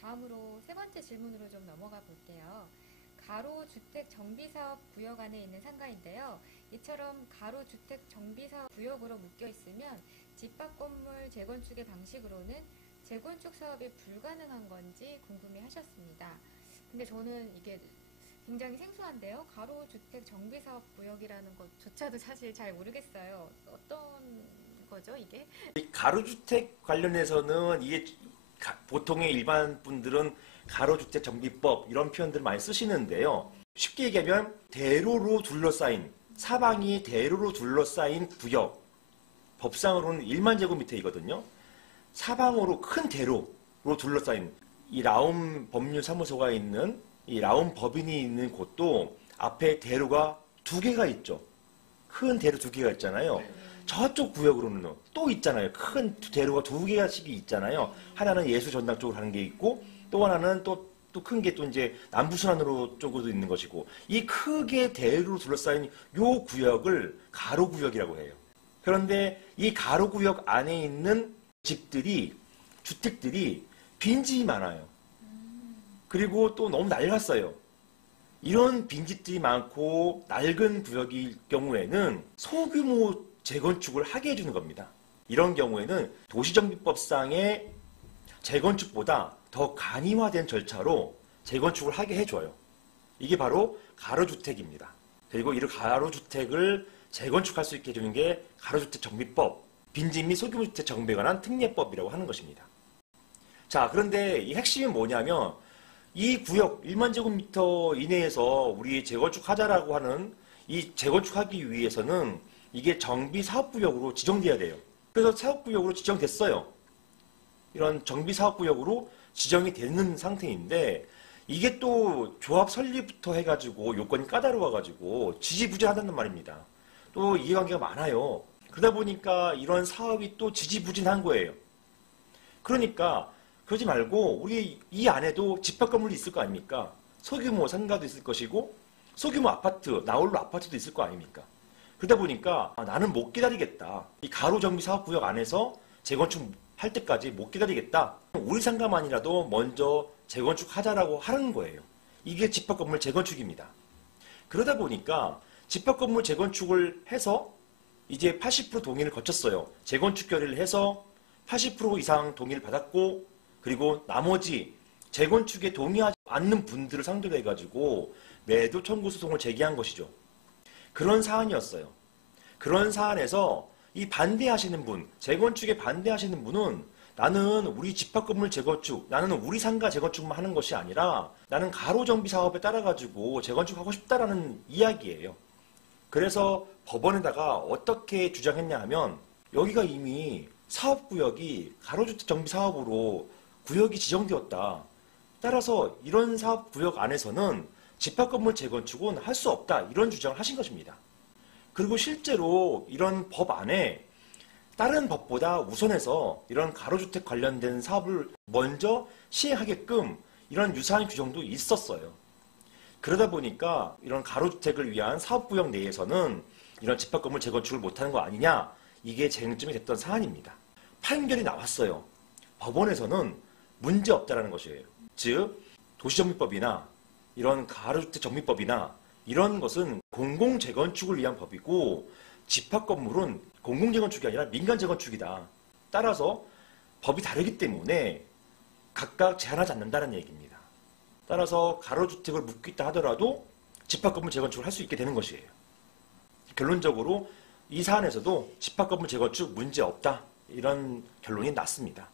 다음으로 세 번째 질문으로 좀 넘어가 볼게요. 가로주택 정비사업 구역 안에 있는 상가인데요. 이처럼 가로주택 정비사업 구역으로 묶여 있으면 집합 건물 재건축의 방식으로는 재건축 사업이 불가능한 건지 궁금해 하셨습니다. 근데 저는 이게 굉장히 생소한데요. 가로주택 정비사업 구역이라는 것조차도 사실 잘 모르겠어요. 어떤 거죠, 이게? 이 가로주택 관련해서는 이게 보통의 일반 분들은 가로주택 정비법 이런 표현들을 많이 쓰시는데요. 쉽게 얘기하면 대로로 둘러싸인, 사방이 대로로 둘러싸인 구역, 법상으로는 1만 제곱미터이거든요. 사방으로 큰 대로로 둘러싸인 이 라움 법률사무소가 있는 이 라움 법인이 있는 곳도 앞에 대로가 두 개가 있죠. 큰 대로 두 개가 있잖아요. 저쪽 구역으로는 또 있잖아요. 큰 대로가 두 개가씩 있잖아요. 하나는 예수전당 쪽으로 가는 게 있고 또 하나는 또 큰 게 또 이제 남부순환로 쪽으로도 있는 것이고 이 크게 대로로 둘러싸인 요 구역을 가로구역이라고 해요. 그런데 이 가로구역 안에 있는 집들이 주택들이 빈집이 많아요. 그리고 또 너무 낡았어요. 이런 빈집들이 많고 낡은 구역일 경우에는 소규모 재건축을 하게 해주는 겁니다. 이런 경우에는 도시정비법상의 재건축보다 더 간이화된 절차로 재건축을 하게 해줘요. 이게 바로 가로주택입니다. 그리고 이 가로주택을 재건축할 수 있게 해주는 게 가로주택 정비법, 빈집 및 소규모주택 정비에 관한 특례법이라고 하는 것입니다. 자, 그런데 이 핵심이 뭐냐면 이 구역 1만 제곱미터 이내에서 우리 재건축하자라고 하는 이 재건축하기 위해서는 이게 정비사업구역으로 지정돼야 돼요. 그래서 사업구역으로 지정됐어요. 이런 정비사업구역으로 지정이 되는 상태인데 이게 또 조합 설립부터 해가지고 요건이 까다로워가지고 지지부진하단 말입니다. 또 이해관계가 많아요. 그러다 보니까 이런 사업이 또 지지부진한 거예요. 그러니까 그러지 말고 우리 이 안에도 집합건물이 있을 거 아닙니까? 소규모 상가도 있을 것이고 소규모 아파트, 나홀로 아파트도 있을 거 아닙니까? 그러다 보니까 나는 못 기다리겠다. 이 가로정비사업구역 안에서 재건축할 때까지 못 기다리겠다. 우리 상가만이라도 먼저 재건축하자라고 하는 거예요. 이게 집합건물 재건축입니다. 그러다 보니까 집합건물 재건축을 해서 이제 80% 동의를 거쳤어요. 재건축 결의를 해서 80% 이상 동의를 받았고 그리고 나머지 재건축에 동의하지 않는 분들을 상대로 해가지고 매도 청구 소송을 제기한 것이죠. 그런 사안이었어요. 그런 사안에서 이 반대하시는 분, 재건축에 반대하시는 분은 나는 우리 집합건물 재건축, 나는 우리 상가 재건축만 하는 것이 아니라 나는 가로정비 사업에 따라가지고 재건축하고 싶다라는 이야기예요. 그래서 법원에다가 어떻게 주장했냐 하면 여기가 이미 사업구역이 가로주택 정비 사업으로 구역이 지정되었다. 따라서 이런 사업구역 안에서는 집합건물 재건축은 할 수 없다. 이런 주장을 하신 것입니다. 그리고 실제로 이런 법 안에 다른 법보다 우선해서 이런 가로주택 관련된 사업을 먼저 시행하게끔 이런 유사한 규정도 있었어요. 그러다 보니까 이런 가로주택을 위한 사업구역 내에서는 이런 집합건물 재건축을 못하는 거 아니냐, 이게 쟁점이 됐던 사안입니다. 판결이 나왔어요. 법원에서는 문제없다라는 것이에요. 즉 도시정비법이나 이런 가로주택 정비법이나 이런 것은 공공재건축을 위한 법이고 집합건물은 공공재건축이 아니라 민간재건축이다. 따라서 법이 다르기 때문에 각각 제한하지 않는다는 얘기입니다. 따라서 가로주택을 묶고 있다 하더라도 집합건물 재건축을 할 수 있게 되는 것이에요. 결론적으로 이 사안에서도 집합건물 재건축 문제없다. 이런 결론이 났습니다.